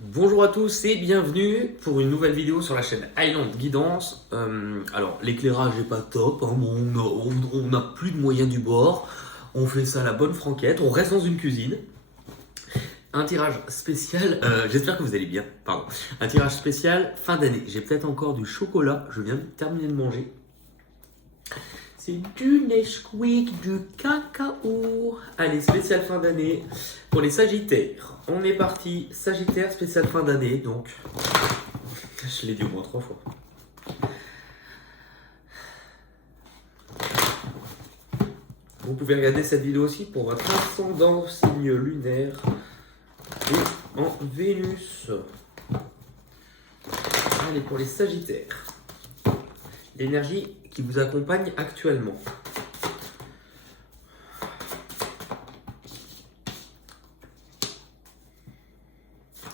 Bonjour à tous et bienvenue pour une nouvelle vidéo sur la chaîne Highland Guidance. Alors l'éclairage est pas top, hein, bon, on a plus de moyens du bord, on fait ça à la bonne franquette, on reste dans une cuisine. Un tirage spécial, j'espère que vous allez bien, pardon. Un tirage spécial fin d'année, j'ai peut-être encore du chocolat, je viens de terminer de manger. C'est du Nesquik, du cacao. Allez, spécial fin d'année pour les Sagittaires. On est parti, Sagittaire, spécial fin d'année. Donc, je l'ai dit au moins 3 fois. Vous pouvez regarder cette vidéo aussi pour votre ascendant, signe lunaire et en Vénus. Allez, pour les Sagittaires. L'énergie qui vous accompagne actuellement.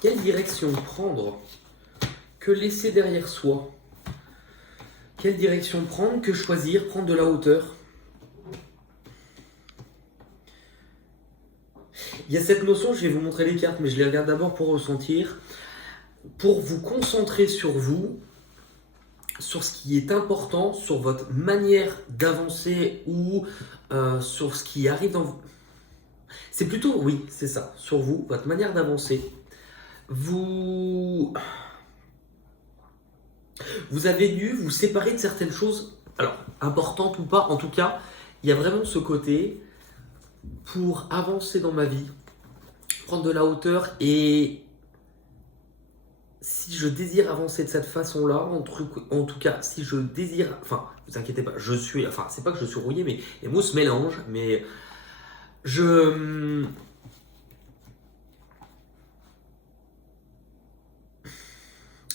Quelle direction prendre? Que laisser derrière soi? Quelle direction prendre? Que choisir? Prendre de la hauteur? Il y a cette notion, je vais vous montrer les cartes, mais je les regarde d'abord pour ressentir. Pour vous concentrer sur vous, sur ce qui est important, sur votre manière d'avancer ou sur ce qui arrive dans vous. C'est plutôt, oui, c'est ça, sur vous, votre manière d'avancer. Vous avez dû vous séparer de certaines choses, alors importantes ou pas, en tout cas, il y a vraiment ce côté pour avancer dans ma vie, prendre de la hauteur et si je désire avancer de cette façon-là, en tout cas, si je désire, enfin, vous inquiétez pas, c'est pas que je suis rouillé, mais les mots se mélangent, mais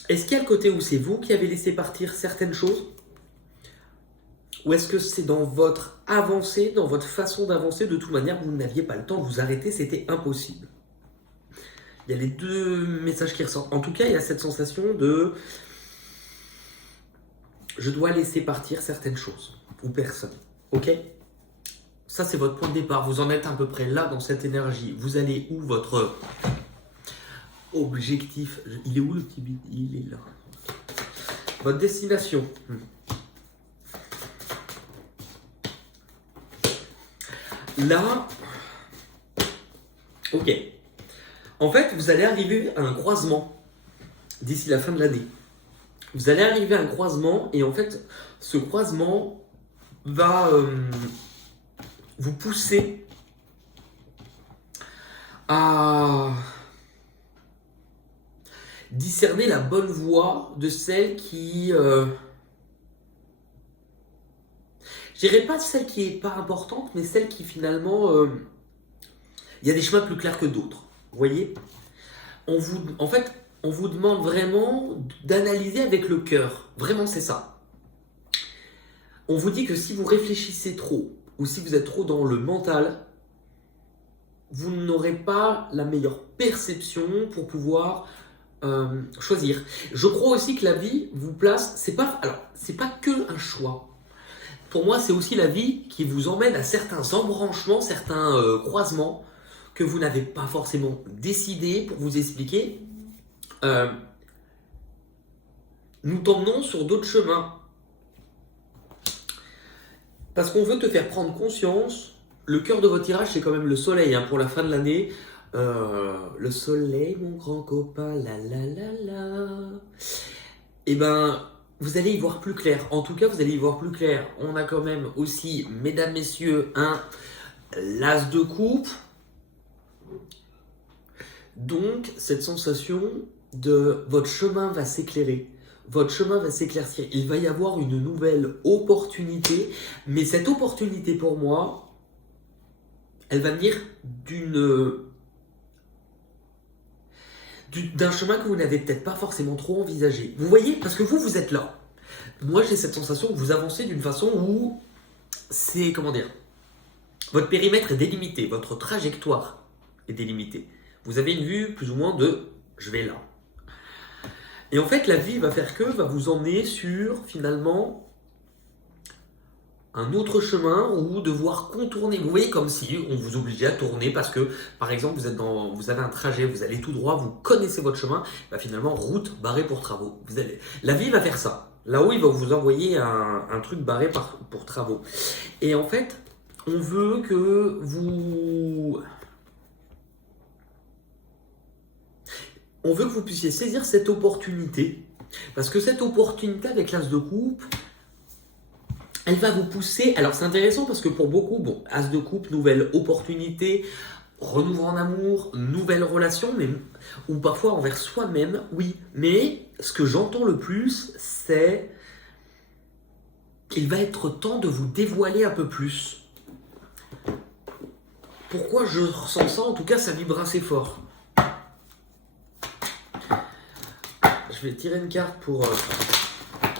Est-ce qu'il y a le côté où c'est vous qui avez laissé partir certaines choses? Ou est-ce que c'est dans votre avancée, dans votre façon d'avancer, de toute manière, vous n'aviez pas le temps de vous arrêter, c'était impossible? Il y a les deux messages qui ressortent. En tout cas, il y a cette sensation de je dois laisser partir certaines choses ou personnes. Ok? Ça, c'est votre point de départ. Vous en êtes à peu près là dans cette énergie. Vous allez où? Votre objectif. Il est où le petit bit? Il est là. Votre destination. Là, ok. En fait, vous allez arriver à un croisement d'ici la fin de l'année. Vous allez arriver à un croisement et en fait, ce croisement va vous pousser à discerner la bonne voie de celle qui... je dirais pas celle qui est pas importante, mais celle qui finalement... il y a des chemins plus clairs que d'autres. Vous voyez? En fait, on vous demande vraiment d'analyser avec le cœur. Vraiment, c'est ça. On vous dit que si vous réfléchissez trop, ou si vous êtes trop dans le mental, vous n'aurez pas la meilleure perception pour pouvoir choisir. Je crois aussi que la vie vous place, c'est pas que un choix. Pour moi, c'est aussi la vie qui vous emmène à certains embranchements, certains croisements que vous n'avez pas forcément décidé. Pour vous expliquer, nous t'emmenons sur d'autres chemins. Parce qu'on veut te faire prendre conscience, le cœur de votre tirage, c'est quand même le soleil pour la fin de l'année. Le soleil, mon grand copain, la la la la. Eh ben, vous allez y voir plus clair. En tout cas, vous allez y voir plus clair. On a quand même aussi, mesdames, messieurs, l'as de coupe. Donc, cette sensation de votre chemin va s'éclairer. Votre chemin va s'éclaircir. Il va y avoir une nouvelle opportunité. Mais cette opportunité, pour moi, elle va venir d'un chemin que vous n'avez peut-être pas forcément trop envisagé. Vous voyez? Parce que vous êtes là. Moi, j'ai cette sensation que vous avancez d'une façon où c'est, comment dire, votre périmètre est délimité, votre trajectoire est délimitée. Vous avez une vue plus ou moins de je vais là. Et en fait, la vie va faire que va vous emmener sur finalement un autre chemin ou devoir contourner. Vous voyez, comme si on vous obligeait à tourner parce que, par exemple, vous avez un trajet, vous allez tout droit, vous connaissez votre chemin, bah finalement, route barrée pour travaux. La vie va faire ça. Là-haut, il va vous envoyer un truc barré pour travaux. Et en fait, on veut que vous puissiez saisir cette opportunité. Parce que cette opportunité avec l'as de coupe, elle va vous pousser. Alors c'est intéressant parce que pour beaucoup, bon, as de coupe, nouvelle opportunité, renouveau en amour, nouvelle relation, ou parfois envers soi-même, oui. Mais ce que j'entends le plus, c'est qu'il va être temps de vous dévoiler un peu plus. Pourquoi je ressens ça? En tout cas, ça vibre assez fort. Je vais tirer une carte pour...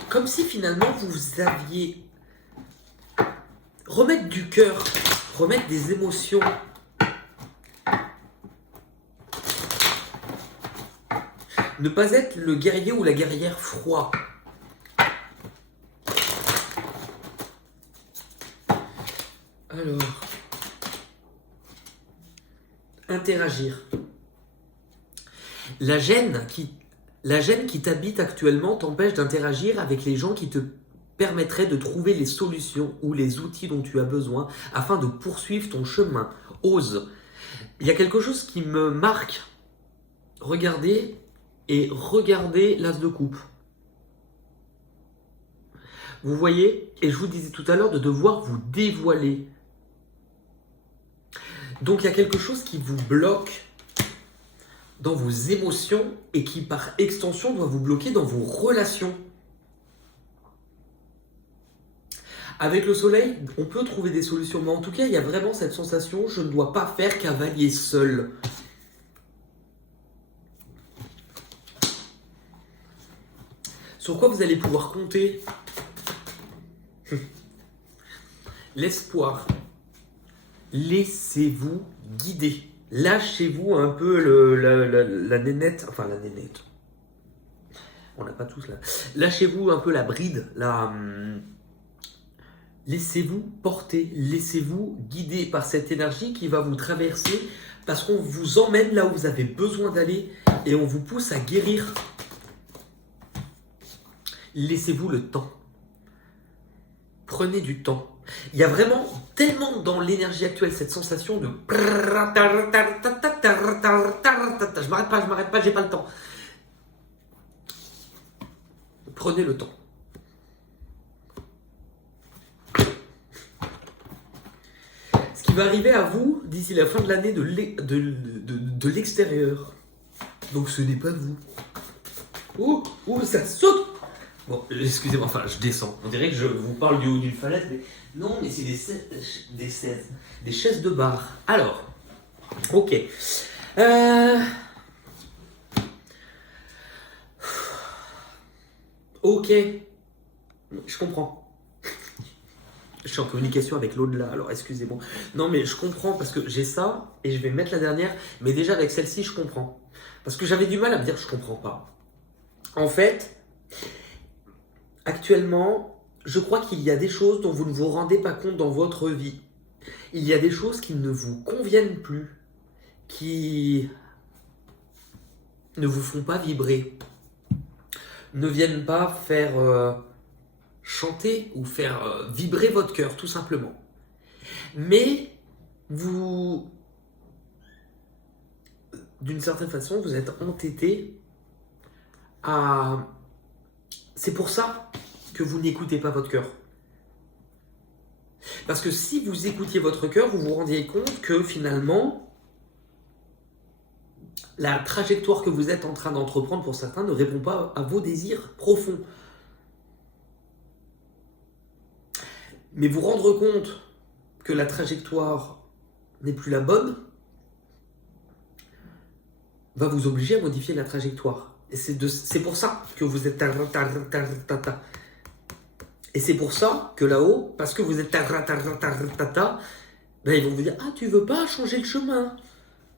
comme si finalement vous aviez... remettre du cœur, remettre des émotions. Ne pas être le guerrier ou la guerrière froid. Alors, interagir. La gêne qui t'habite actuellement t'empêche d'interagir avec les gens qui te permettraient de trouver les solutions ou les outils dont tu as besoin afin de poursuivre ton chemin. Ose. Il y a quelque chose qui me marque. Regardez l'as de coupe. Vous voyez, et je vous disais tout à l'heure de devoir vous dévoiler. Donc il y a quelque chose qui vous bloque dans vos émotions et qui par extension doit vous bloquer dans vos relations. Avec le soleil, on peut trouver des solutions, mais en tout cas, il y a vraiment cette sensation, je ne dois pas faire cavalier seul. Sur quoi vous allez pouvoir compter? L'espoir. Laissez-vous guider. Lâchez-vous un peu la nénette. Enfin, la nénette. On n'a pas tous là. Lâchez-vous un peu la bride. Laissez-vous porter. Laissez-vous guider par cette énergie qui va vous traverser. Parce qu'on vous emmène là où vous avez besoin d'aller. Et on vous pousse à guérir. Laissez-vous le temps. Prenez du temps. Il y a vraiment tellement dans l'énergie actuelle cette sensation de... Je m'arrête pas, j'ai pas le temps. Prenez le temps. Ce qui va arriver à vous d'ici la fin de l'année de l'extérieur. Donc ce n'est pas vous. Oh, ça saute. Bon, excusez-moi, enfin, je descends. On dirait que je vous parle du haut d'une falaise, mais non, mais c'est des chaises de bar. Alors, ok. Ok, je comprends. Je suis en communication avec l'au-delà, alors excusez-moi. Non, mais je comprends parce que j'ai ça et je vais mettre la dernière, mais déjà avec celle-ci, je comprends. Parce que j'avais du mal à me dire je comprends pas. En fait, actuellement, je crois qu'il y a des choses dont vous ne vous rendez pas compte dans votre vie. Il y a des choses qui ne vous conviennent plus, qui ne vous font pas vibrer, ne viennent pas faire chanter ou faire vibrer votre cœur, tout simplement. Mais vous, d'une certaine façon, vous êtes entêté à... C'est pour ça que vous n'écoutez pas votre cœur. Parce que si vous écoutiez votre cœur, vous vous rendiez compte que finalement, la trajectoire que vous êtes en train d'entreprendre pour certains ne répond pas à vos désirs profonds. Mais vous rendre compte que la trajectoire n'est plus la bonne va vous obliger à modifier la trajectoire. Et c'est pour ça que vous êtes... Et c'est pour ça que là-haut, parce que vous êtes... Ben ils vont vous dire, ah, tu veux pas changer le chemin?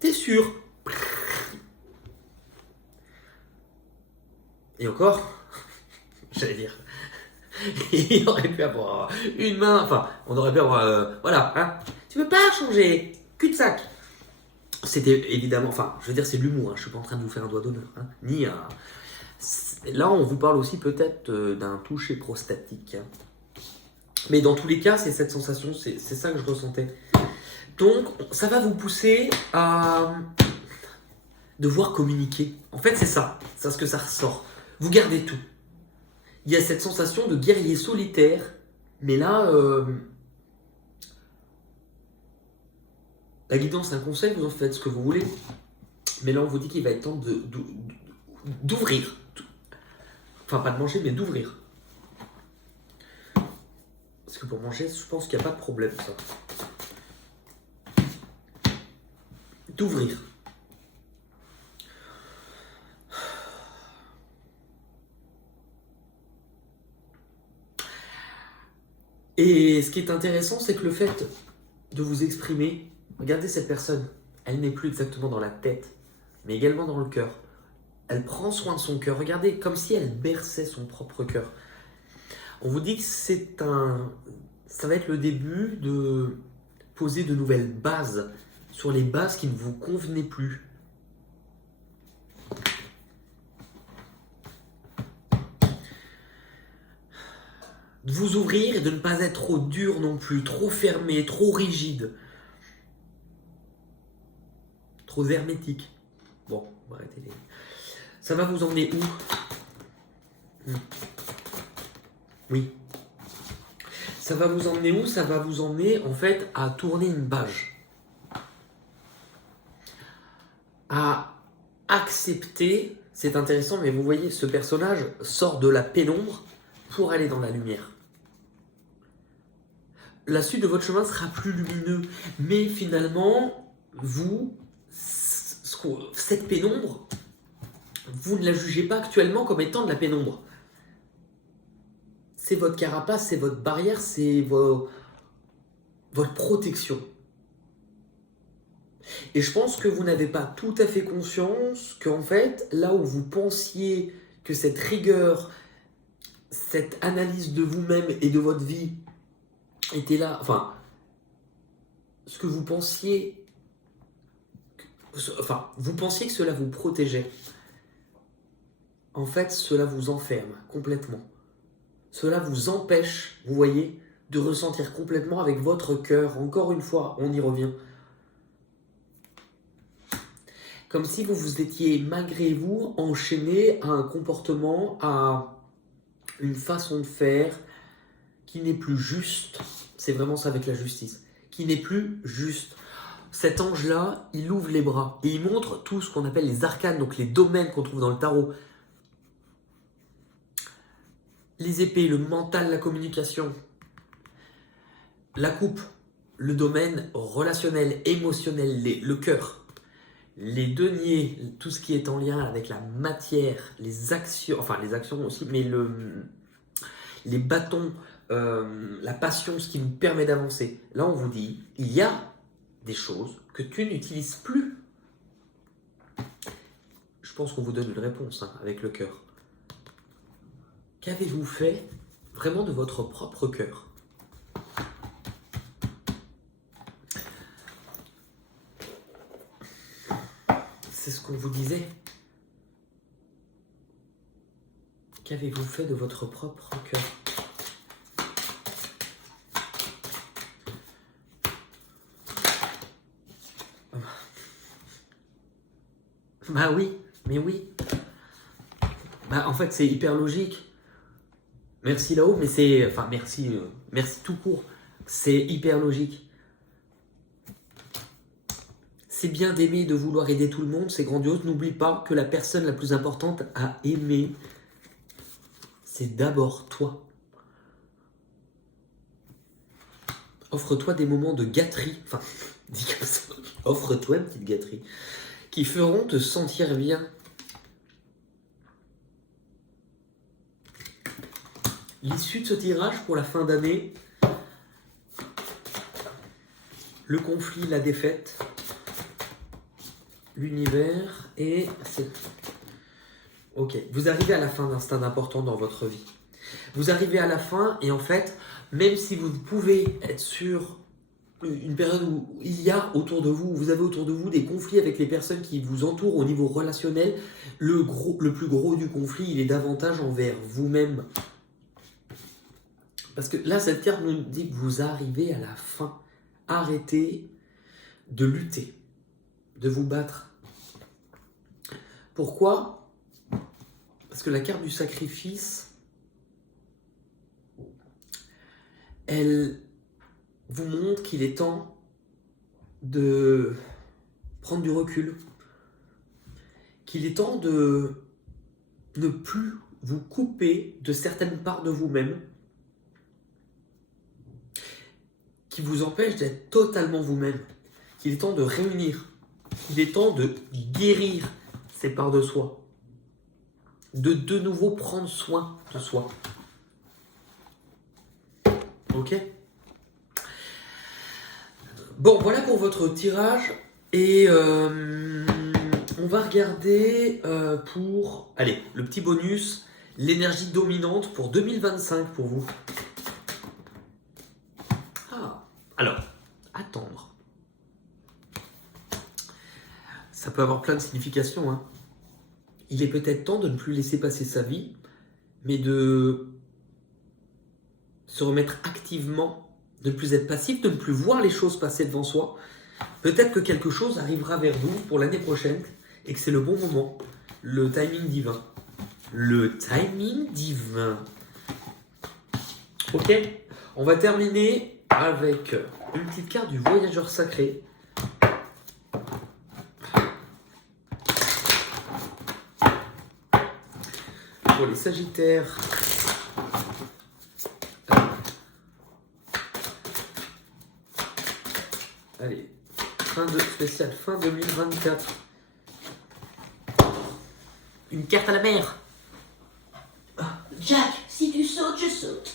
T'es sûr? Et encore, j'allais dire, Il aurait pu avoir une main, enfin, on aurait pu avoir, voilà, hein. Tu veux pas changer, cul-de-sac. C'était évidemment, enfin, je veux dire, c'est de l'humour, hein. Je suis pas en train de vous faire un doigt d'honneur, hein. Ni un... Là, on vous parle aussi peut-être d'un toucher prostatique, hein. Mais dans tous les cas, c'est cette sensation, c'est ça que je ressentais. Donc, ça va vous pousser à devoir communiquer. En fait, c'est ça. C'est ce que ça ressort. Vous gardez tout. Il y a cette sensation de guerrier solitaire. Mais là, la guidance, c'est un conseil. Vous en faites ce que vous voulez. Mais là, on vous dit qu'il va être temps d'ouvrir. Enfin, pas de manger, mais d'ouvrir. Parce que pour manger, je pense qu'il n'y a pas de problème, ça. D'ouvrir. Et ce qui est intéressant, c'est que le fait de vous exprimer, regardez cette personne, elle n'est plus exactement dans la tête, mais également dans le cœur. Elle prend soin de son cœur. Regardez, comme si elle berçait son propre cœur. On vous dit que ça va être le début de poser de nouvelles bases sur les bases qui ne vous convenaient plus. De vous ouvrir et de ne pas être trop dur non plus, trop fermé, trop rigide, trop hermétique. Bon, on va arrêter les... Ça va vous emmener où? Oui. Ça va vous emmener où? Ça va vous emmener en fait à tourner une page. À accepter, c'est intéressant, mais vous voyez, ce personnage sort de la pénombre pour aller dans la lumière. La suite de votre chemin sera plus lumineux, mais finalement, vous, cette pénombre, vous ne la jugez pas actuellement comme étant de la pénombre. C'est votre carapace, c'est votre barrière, c'est votre protection. Et je pense que vous n'avez pas tout à fait conscience qu'en fait, là où vous pensiez que cette rigueur, cette analyse de vous-même et de votre vie était là, enfin, ce que vous pensiez, vous pensiez que cela vous protégeait. En fait, cela vous enferme complètement. Cela vous empêche, vous voyez, de ressentir complètement avec votre cœur. Encore une fois, on y revient. Comme si vous vous étiez, malgré vous, enchaîné à un comportement, à une façon de faire qui n'est plus juste. C'est vraiment ça avec la justice. Qui n'est plus juste. Cet ange-là, il ouvre les bras et il montre tout ce qu'on appelle les arcanes, donc les domaines qu'on trouve dans le tarot. Les épées, le mental, la communication. La coupe, le domaine relationnel, émotionnel, le cœur. Les deniers, tout ce qui est en lien avec la matière, les actions aussi, mais les bâtons, la passion, ce qui nous permet d'avancer. Là, on vous dit, il y a des choses que tu n'utilises plus. Je pense qu'on vous donne une réponse avec le cœur. Qu'avez-vous fait vraiment de votre propre cœur ? C'est ce qu'on vous disait. Qu'avez-vous fait de votre propre cœur ? Bah oui, mais oui. Bah en fait c'est hyper logique. Merci là-haut, mais c'est... Enfin merci tout court. C'est hyper logique. C'est bien d'aimer, de vouloir aider tout le monde, c'est grandiose. N'oublie pas que la personne la plus importante à aimer, c'est d'abord toi. Offre-toi des moments de gâterie, enfin, dis comme ça, offre-toi une petite gâterie, qui feront te sentir bien. L'issue de ce tirage pour la fin d'année, le conflit, la défaite, l'univers et... Ok, vous arrivez à la fin d'un stade important dans votre vie. Vous arrivez à la fin et en fait, même si vous pouvez être sur une période où il y a autour de vous, vous avez autour de vous des conflits avec les personnes qui vous entourent au niveau relationnel, le plus gros du conflit, il est davantage envers vous-même. Parce que là, cette carte nous dit que vous arrivez à la fin. Arrêtez de lutter, de vous battre. Pourquoi ? Parce que la carte du sacrifice, elle vous montre qu'il est temps de prendre du recul, qu'il est temps de ne plus vous couper de certaines parts de vous-même qui vous empêchent d'être totalement vous-même, qu'il est temps de réunir, qu'il est temps de guérir ces parts de soi, de nouveau prendre soin de soi. Ok ? Bon, voilà pour votre tirage. Et on va regarder pour... Allez, le petit bonus, l'énergie dominante pour 2025 pour vous. Ah, alors, attendre. Ça peut avoir plein de significations, hein. Il est peut-être temps de ne plus laisser passer sa vie, mais de se remettre activement, de ne plus être passif, de ne plus voir les choses passer devant soi. Peut-être que quelque chose arrivera vers vous pour l'année prochaine et que c'est le bon moment, le timing divin. Le timing divin. Ok, on va terminer avec une petite carte du voyageur sacré. Pour les Sagittaires. Allez, spécial fin 2024. Une carte à la mer. Jack, si tu sautes, je saute.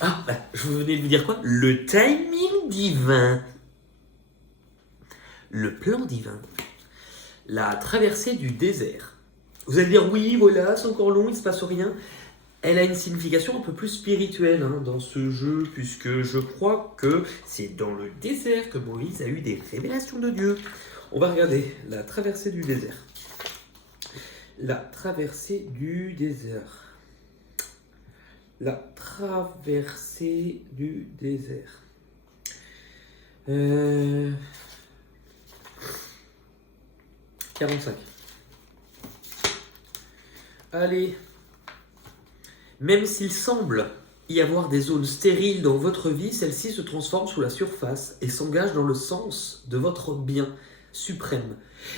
Ah, bah, je venais de vous dire quoi ? Le timing divin. Le plan divin. La traversée du désert. Vous allez dire, oui, voilà, c'est encore long, il ne se passe rien. Elle a une signification un peu plus spirituelle dans ce jeu, puisque je crois que c'est dans le désert que Moïse a eu des révélations de Dieu. On va regarder la traversée du désert. La traversée du désert. La traversée du désert. 45. Allez. Même s'il semble y avoir des zones stériles dans votre vie, celles-ci se transforment sous la surface et s'engagent dans le sens de votre bien suprême.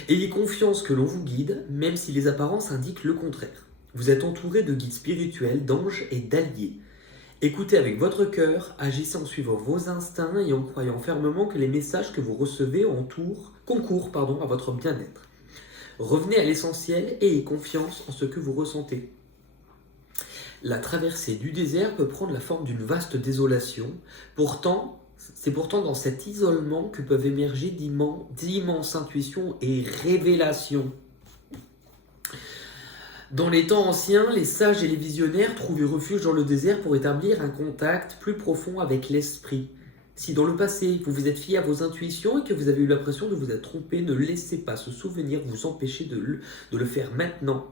Ayez confiance que l'on vous guide, même si les apparences indiquent le contraire. Vous êtes entouré de guides spirituels, d'anges et d'alliés. Écoutez avec votre cœur, agissez en suivant vos instincts et en croyant fermement que les messages que vous recevez concourent à votre bien-être. Revenez à l'essentiel et ayez confiance en ce que vous ressentez. La traversée du désert peut prendre la forme d'une vaste désolation. C'est pourtant dans cet isolement que peuvent émerger d'immenses intuitions et révélations. Dans les temps anciens, les sages et les visionnaires trouvaient refuge dans le désert pour établir un contact plus profond avec l'esprit. Si dans le passé, vous vous êtes fié à vos intuitions et que vous avez eu l'impression de vous être trompé, ne laissez pas ce souvenir vous empêcher de le faire maintenant.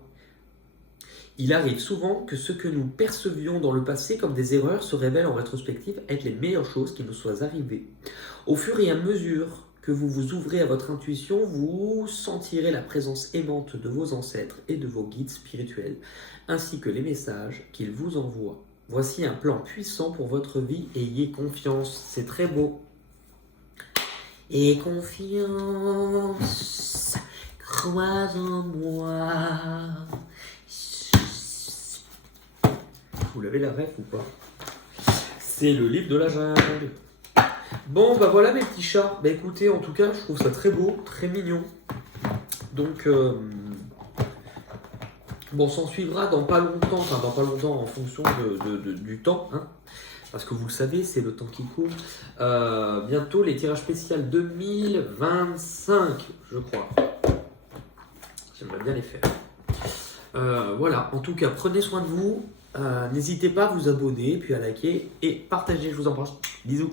Il arrive souvent que ce que nous percevions dans le passé comme des erreurs se révèlent en rétrospective être les meilleures choses qui nous soient arrivées. Au fur et à mesure que vous vous ouvrez à votre intuition, vous sentirez la présence aimante de vos ancêtres et de vos guides spirituels, ainsi que les messages qu'ils vous envoient. Voici un plan puissant pour votre vie, ayez confiance, c'est très beau. Aie confiance, crois en moi. Vous l'avez la ref ou pas ? C'est le livre de la jungle. Bon, bah voilà mes petits chats. Bah écoutez, en tout cas, je trouve ça très beau, très mignon. Donc, bon, s'en suivra dans pas longtemps en fonction du temps, parce que vous le savez, c'est le temps qui court. Bientôt les tirages spéciaux 2025, je crois. J'aimerais bien les faire. Voilà, en tout cas, prenez soin de vous. N'hésitez pas à vous abonner, puis à liker et partager. Je vous embrasse. Bisous.